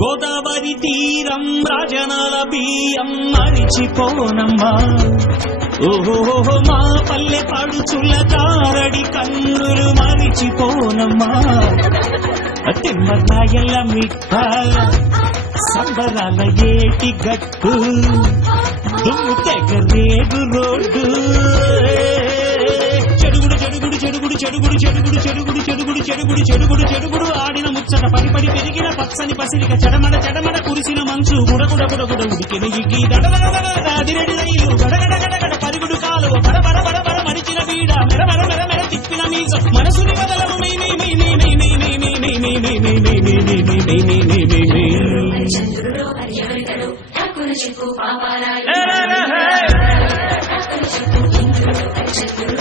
గోదావరి తీరం రాజనాల బియ్యం మరిచిపోనమ్మా. ఓహో మా పల్లె పడుచుల కారడి కన్నులు మరిచిపోనమ్మా. తిమ్మరాయల మిట్ట సంబరాల ఏటి గట్టు దుమ్ము తెగరేగు రోడ్డు. చెడుగుడు చెడుగుడు చెడుగుడు చెడుగుడు చెడుగుడు చెడుగుడు చెడుగుడు చెడుగుడు చెడుగుడు చెడుగుడు ఆడిన ముచ్చట పడి పడి పెరిగిన పచ్చని పసిరిక చెడమడ చెడమడ కురిసిన మంచు గుడగుడ గుడగుడ ఉడికిన ఇగ్గి దడదడదిరెడి రైలు గడగడ గడగడ పరుగుడు కాలువ బడబడ బడబడ మడిచిన బీడ మెర మెర మెర మెర తిప్పిన మీసం మనసుని బదలము మీ మీ మీ మీ మీ మీ మీ మీ మీ మీ మీ మీ మీ మీ మీ మీ మీ మీ చంద్రుడు అర్యవరితడు ఠాకురు చెప్పు పాపారాయు ఠాకురు చెప్పు ఇంద్రుడు